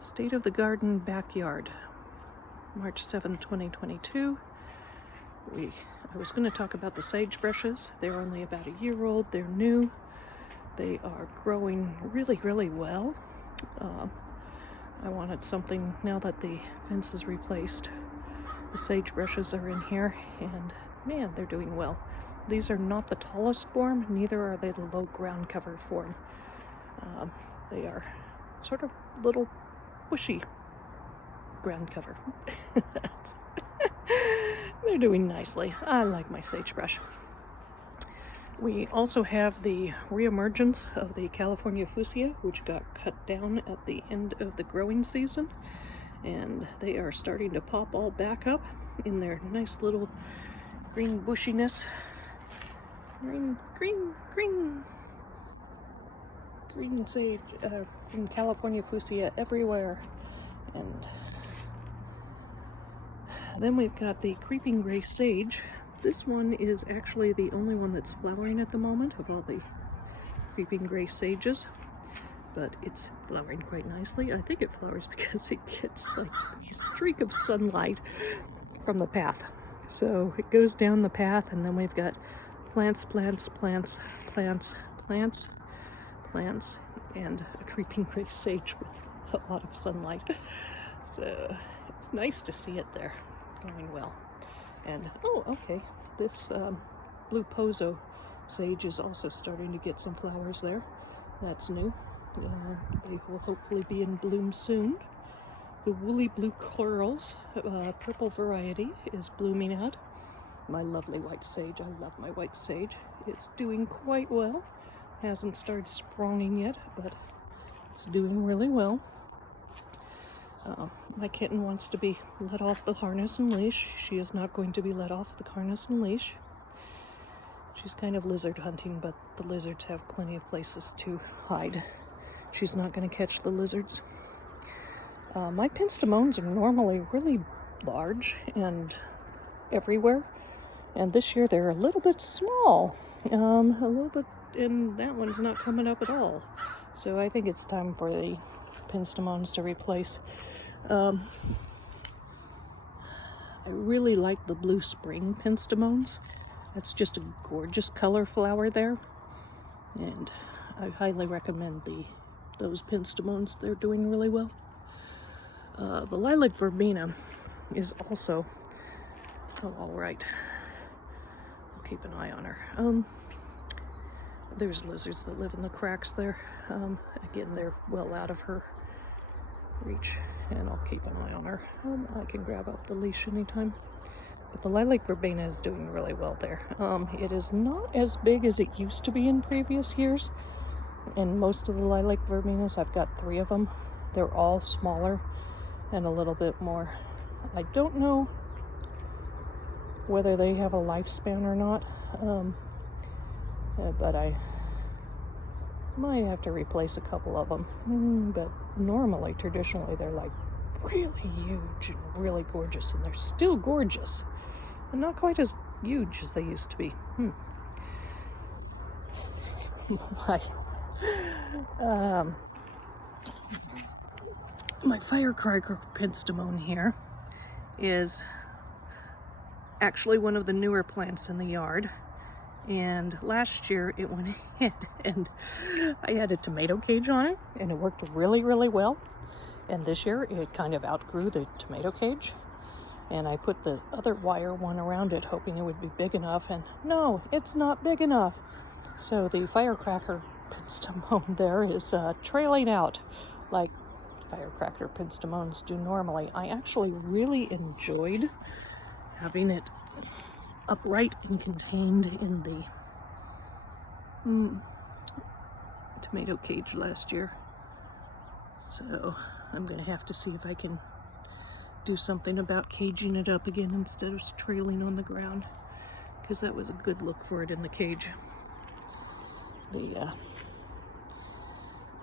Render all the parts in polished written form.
State of the Garden Backyard, March 7th, 2022. I was going to talk about the sagebrushes. They're only about a year old. They're new. They are growing really, really well. I wanted something now that the fence is replaced. The sagebrushes are in here, and man, they're doing well. These are not the tallest form, neither are they the low ground cover form. They are sort of little bushy ground cover. They're doing nicely. I like my sagebrush. We also have the reemergence of the California fuchsia, which got cut down at the end of the growing season, and they are starting to pop all back up in their nice little green bushiness. Green sage, green California fuchsia everywhere. And then we've got the creeping gray sage. This one is actually the only one that's flowering at the moment of all the creeping gray sages, but it's flowering quite nicely. I think it flowers because it gets like a streak of sunlight from the path. So it goes down the path, and then we've got plants, and a creeping gray sage with a lot of sunlight. So it's nice to see it there, going well. And oh, okay, this blue pozo sage is also starting to get some flowers there. That's new. They will hopefully be in bloom soon. The woolly blue corals, purple variety, is blooming out. My lovely white sage, I love my white sage. It's doing quite well. Hasn't started spronging yet, but it's doing really well. My kitten wants to be let off the harness and leash. She is not going to be let off the harness and leash. She's kind of lizard hunting, but the lizards have plenty of places to hide. She's not going to catch the lizards. My pentstemons are normally really large and everywhere, and this year they're a little bit small. And that one's not coming up at all. So I think it's time for the pentstemons to replace. I really like the blue spring pentstemons. That's just a gorgeous color flower there, and I highly recommend those pentstemons. They're doing really well. The lilac verbena is also all right. I'll keep an eye on her. There's lizards that live in the cracks there. Again, they're well out of her reach, and I'll keep an eye on her. I can grab up the leash anytime. But the lilac verbena is doing really well there. It is not as big as it used to be in previous years, and most of the lilac verbenas, I've got 3 of them. They're all smaller and a little bit more. I don't know whether they have a lifespan or not, but I might have to replace a couple of them. But normally, traditionally, they're like really huge and really gorgeous, and they're still gorgeous, but not quite as huge as they used to be. My firecracker pentstemon here is actually one of the newer plants in the yard, and last year it went ahead and I had a tomato cage on it, and it worked really, really well. And this year it kind of outgrew the tomato cage, and I put the other wire one around it hoping it would be big enough, and no, it's not big enough. So the firecracker pentstemon there is trailing out like firecracker pentstemons do normally. I actually really enjoyed having it upright and contained in the tomato cage last year. So I'm going to have to see if I can do something about caging it up again instead of trailing on the ground, because that was a good look for it in the cage. The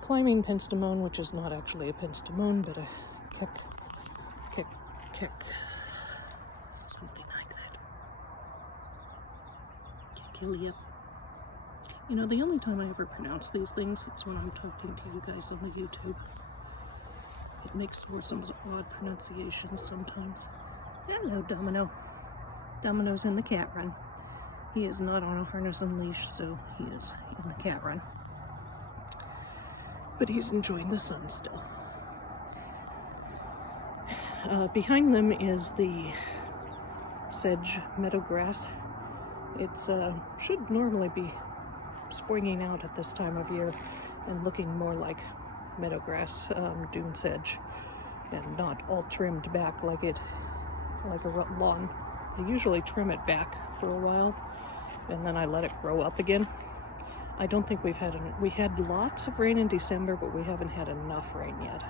climbing pentstemon, which is not actually a pentstemon, but a something like that. Camellia. You know, the only time I ever pronounce these things is when I'm talking to you guys on the YouTube. makes for some odd pronunciations sometimes. Hello, Domino. Domino's in the cat run. He is not on a harness and leash, so he is in the cat run. But he's enjoying the sun still. Behind them is the sedge meadowgrass. It's should normally be springing out at this time of year and looking more like meadowgrass, dune sedge, and not all trimmed back like a lawn. I usually trim it back for a while and then I let it grow up again. I don't think we had lots of rain in December, but we haven't had enough rain yet,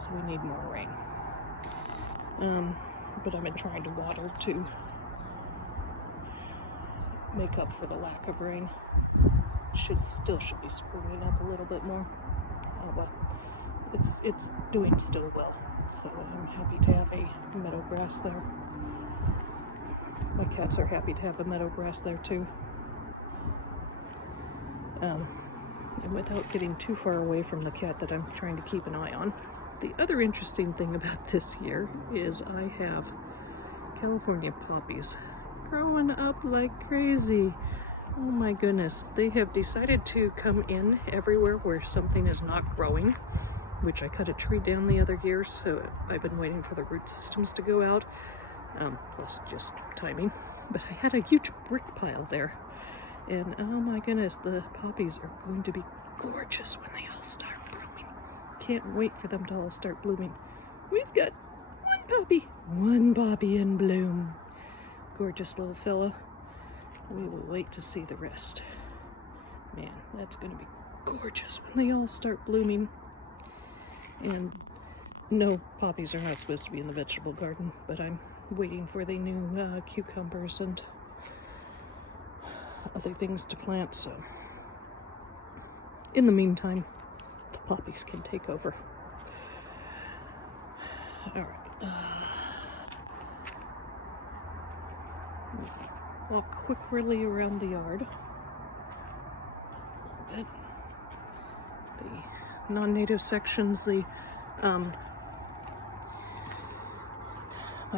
so we need more rain. But I've been trying to water to make up for the lack of rain. Still should be springing up a little bit more, but it's doing still well. So I'm happy to have a meadowgrass there. My cats are happy to have a meadowgrass there too. And without getting too far away from the cat that I'm trying to keep an eye on, the other interesting thing about this year is I have California poppies growing up like crazy. Oh my goodness, they have decided to come in everywhere where something is not growing, which I cut a tree down the other year, so I've been waiting for the root systems to go out, plus just timing. But I had a huge brick pile there, and oh my goodness, the poppies are going to be gorgeous when they all start blooming. Can't wait for them to all start blooming. We've got one poppy in bloom. Gorgeous little fella. We will wait to see the rest. Man, that's going to be gorgeous when they all start blooming. And no, poppies are not supposed to be in the vegetable garden, but I'm waiting for the new cucumbers and other things to plant, so in the meantime, the poppies can take over. Alright. Walk quickly around the yard. A bit. The non-native sections, my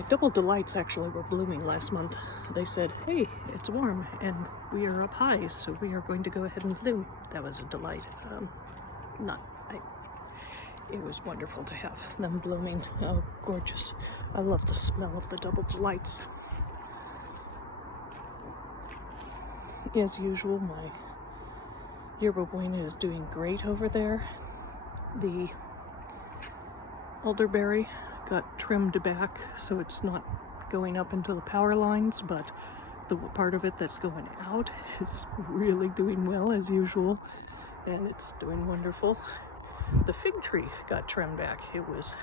double delights actually were blooming last month. They said, hey, it's warm and we are up high, so we are going to go ahead and bloom. That was a delight. It was wonderful to have them blooming. Oh, gorgeous. I love the smell of the double delights. As usual, my yerba buena is doing great over there. The elderberry got trimmed back so it's not going up into the power lines, but the part of it that's going out is really doing well as usual, and it's doing wonderful. The fig tree got trimmed back. It was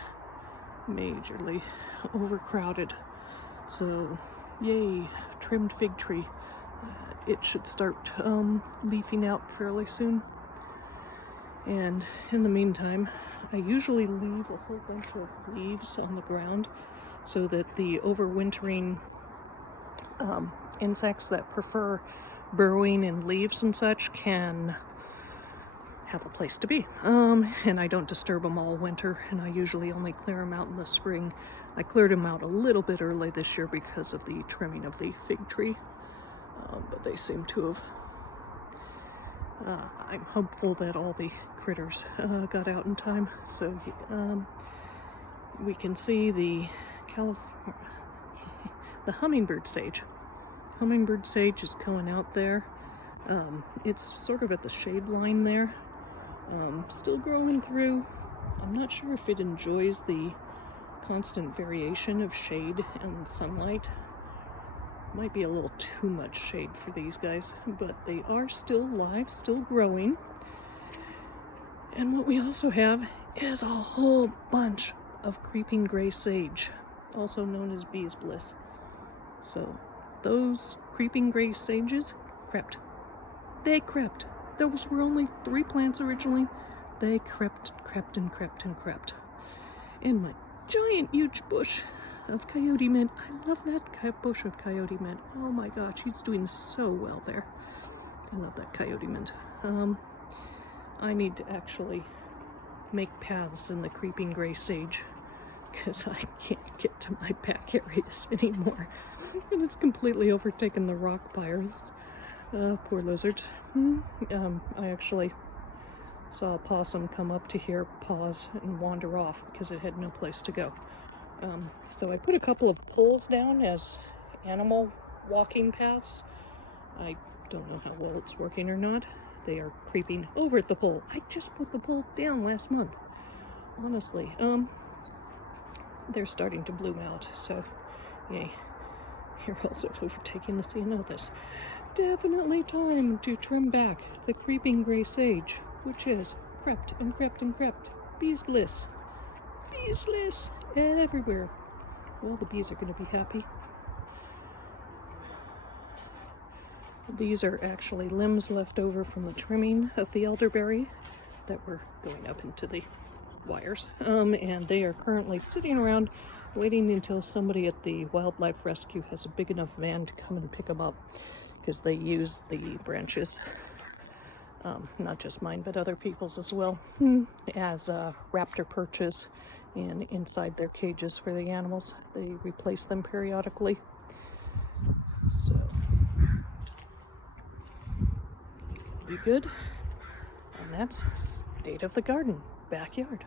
majorly overcrowded, so yay, trimmed fig tree. It should start leafing out fairly soon. And in the meantime, I usually leave a whole bunch of leaves on the ground so that the overwintering insects that prefer burrowing in leaves and such can have a place to be. And I don't disturb them all winter, and I usually only clear them out in the spring. I cleared them out a little bit early this year because of the trimming of the fig tree. But they seem to have, I'm hopeful that all the critters got out in time, so we can see the hummingbird sage. Hummingbird sage is going out there. It's sort of at the shade line there, still growing through. I'm not sure if it enjoys the constant variation of shade and sunlight. Might be a little too much shade for these guys, but they are still live, still growing. And what we also have is a whole bunch of creeping gray sage, also known as bee's bliss. So those creeping gray sages crept. They crept. Those were only 3 plants originally. They crept and crept. And my giant huge bush of coyote mint. I love that bush of coyote mint. Oh my gosh, he's doing so well there. I love that coyote mint. I need to actually make paths in the creeping gray sage because I can't get to my back areas anymore. And it's completely overtaken the rock pyres. Poor lizards. I actually saw a possum come up to here, pause, and wander off because it had no place to go. So I put a couple of poles down as animal walking paths. I don't know how well it's working or not. They are creeping over the pole. I just put the pole down last month. Honestly, they're starting to bloom out, so yay. You're also overtaking the ceanothus. Definitely time to trim back the creeping gray sage, which is crept and crept and crept. Bees bliss. Bees bliss everywhere. Well, the bees are going to be happy. These are actually limbs left over from the trimming of the elderberry that were going up into the wires. And they are currently sitting around waiting until somebody at the wildlife rescue has a big enough van to come and pick them up, because they use the branches, not just mine but other people's as well, as raptor perches, and inside their cages for the animals. They replace them periodically. So be good. And that's State of the Garden Backyard.